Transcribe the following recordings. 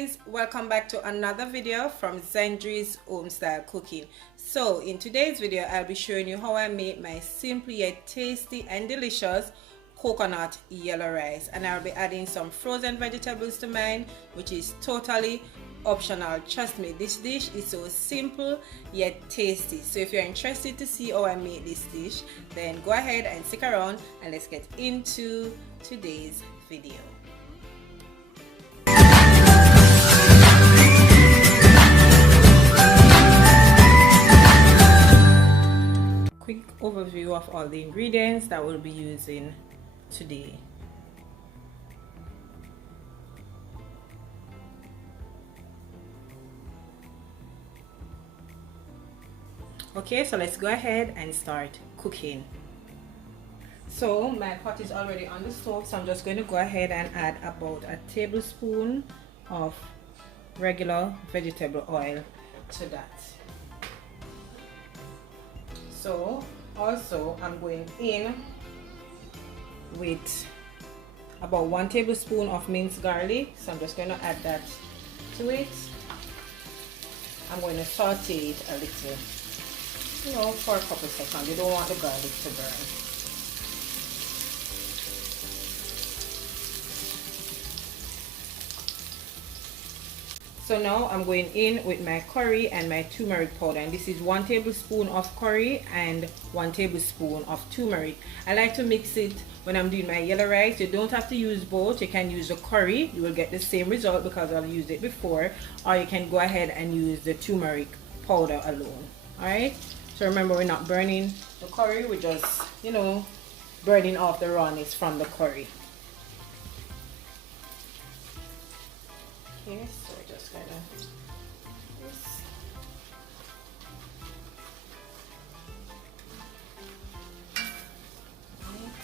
guys, welcome back to another video from Zendri's Home Style Cooking. So in today's video I'll be showing you how I make my simple yet tasty and delicious coconut yellow rice, and I'll be adding some frozen vegetables to mine, which is totally optional. Trust me, this dish is so simple yet tasty. So if you're interested to see how I make this dish, then go ahead and stick around and let's get into today's video. Quick overview of all the ingredients that we'll be using today. Okay, so let's go ahead and start cooking. So my pot is already on the stove, so I'm just going to go ahead and add about a tablespoon of regular vegetable oil to that. So also I'm going in with about 1 tablespoon of minced garlic, so I'm just going to add that to it. I'm going to saute it a little, for a couple seconds. You don't want the garlic to burn. So now I'm going in with my curry and my turmeric powder, and this is 1 tablespoon of curry and 1 tablespoon of turmeric. I like to mix it when I'm doing my yellow rice. You don't have to use both. You can use the curry, you will get the same result because I've used it before, or you can go ahead and use the turmeric powder alone. Alright, so remember, we're not burning the curry, we're just burning off the rawness from the curry. Okay, so we're just gonna do this. Right.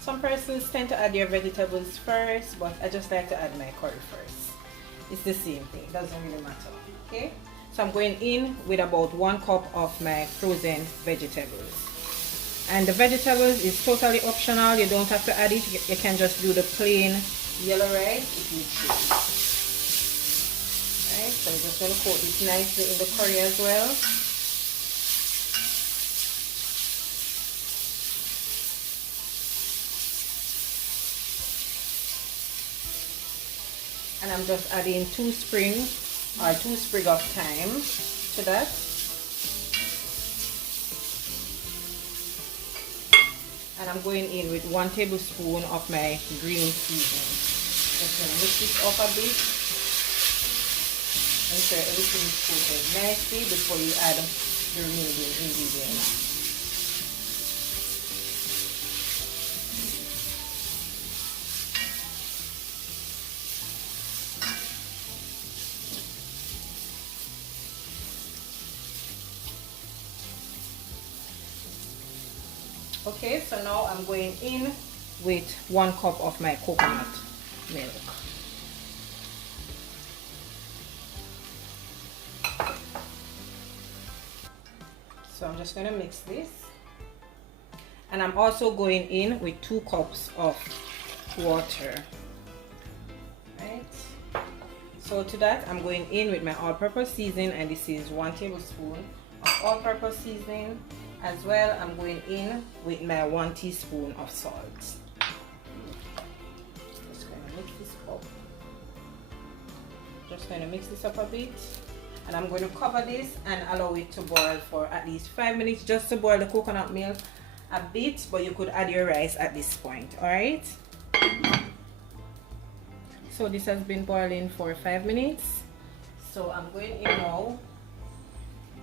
Some persons tend to add their vegetables first, but I just like to add my curry first. It's the same thing, it doesn't really matter. Okay, so I'm going in with about 1 cup of my frozen vegetables, and the vegetables is totally optional. You don't have to add it. You can just do the plain yellow rice if you choose. Right, so I'm just going to coat this nicely in the curry as well. And I'm just adding 2 sprig of thyme to that. And I'm going in with 1 tablespoon of my green seasoning. Just going to mix this up a bit. Ensure everything is coated nicely before you add the remaining ingredients. Okay, so now I'm going in with 1 cup of my coconut milk. So I'm just going to mix this, and I'm also going in with 2 cups of water. Right, so to that I'm going in with my all-purpose seasoning, and this is 1 tablespoon of all-purpose seasoning. As well, I'm going in with my 1 teaspoon of salt. Just going to mix this up. Just going to mix this up a bit. And I'm going to cover this and allow it to boil for at least 5 minutes, just to boil the coconut milk a bit, but you could add your rice at this point. Alright, so this has been boiling for 5 minutes. So I'm going in now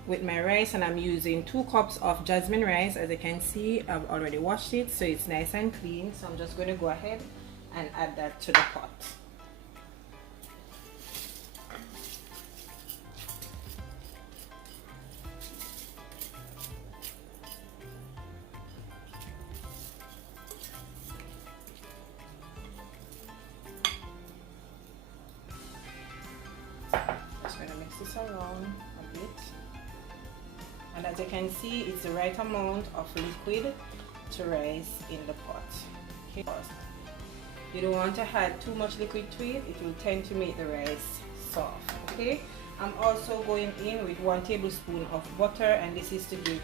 with my rice, and I'm using 2 cups of jasmine rice. As you can see, I've already washed it, so it's nice and clean. So I'm just going to go ahead and add that to the pot. Just going to mix this around a bit. And as you can see, it's the right amount of liquid to rise in the pot. Okay. You don't want to add too much liquid to it. It will tend to make the rice soft. Okay, I'm also going in with 1 tablespoon of butter, and this is to give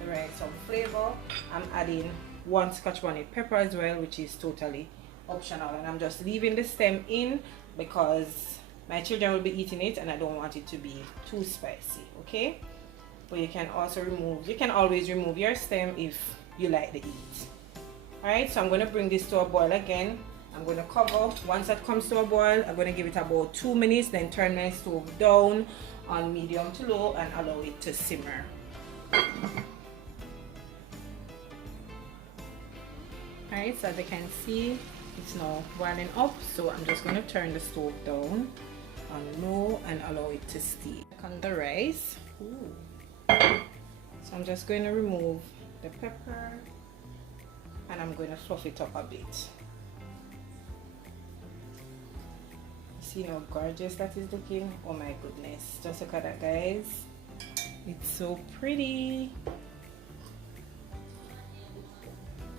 the rice some flavor. I'm adding 1 scotch bonnet pepper as well, which is totally optional, and I'm just leaving the stem in because my children will be eating it and I don't want it to be too spicy. Okay, but you can also always remove your stem if you like the heat. Alright, so I'm going to bring this to a boil again. I'm going to cover. Once that comes to a boil, I'm going to give it about 2 minutes, then turn my stove down on medium to low and allow it to simmer. Alright, so as you can see, it's now boiling up, so I'm just going to turn the stove down on low and allow it to steam. On the rice. Ooh. So I'm just going to remove the pepper and I'm going to fluff it up a bit. See how gorgeous that is looking? Oh my goodness, just look at that, guys. It's so pretty.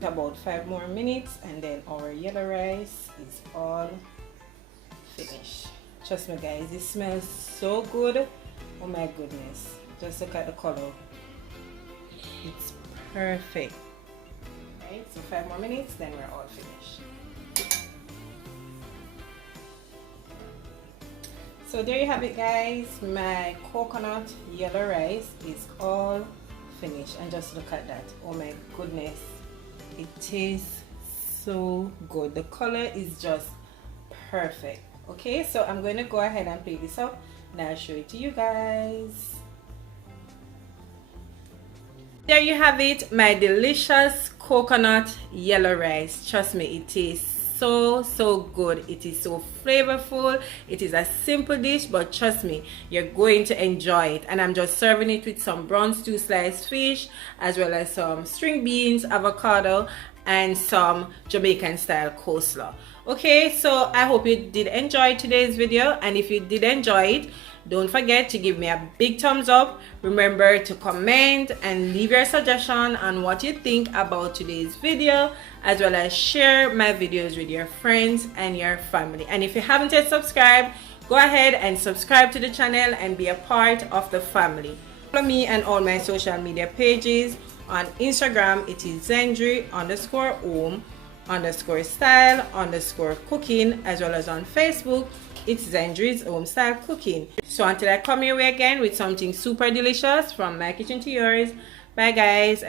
About 5 more minutes and then our yellow rice is all finished. Trust me, guys, it smells so good. Oh my goodness, just look at the color. It's perfect. Right, so 5 more minutes, then we're all finished. So there you have it, guys. My coconut yellow rice is all finished, and just look at that. Oh my goodness, it tastes so good. The color is just perfect. Okay, so I'm going to go ahead and plate this up and I'll show it to you guys. There you have it, my delicious coconut yellow rice. Trust me, it tastes so good. It is so flavorful. It is a simple dish, but trust me, you're going to enjoy it. And I'm just serving it with some brown stew sliced fish, as well as some string beans, avocado, and some Jamaican style coleslaw. Okay, so I hope you did enjoy today's video, and if you did enjoy it, don't forget to give me a big thumbs up. Remember to comment and leave your suggestion on what you think about today's video, as well as share my videos with your friends and your family. And if you haven't yet subscribed, go ahead and subscribe to the channel and be a part of the family. Follow me and all my social media pages. On Instagram, it is Zendry_home_style_cooking, as well as on Facebook, it's Zendry's Home Style Cooking. So until I come your way again with something super delicious from my kitchen to yours, bye guys.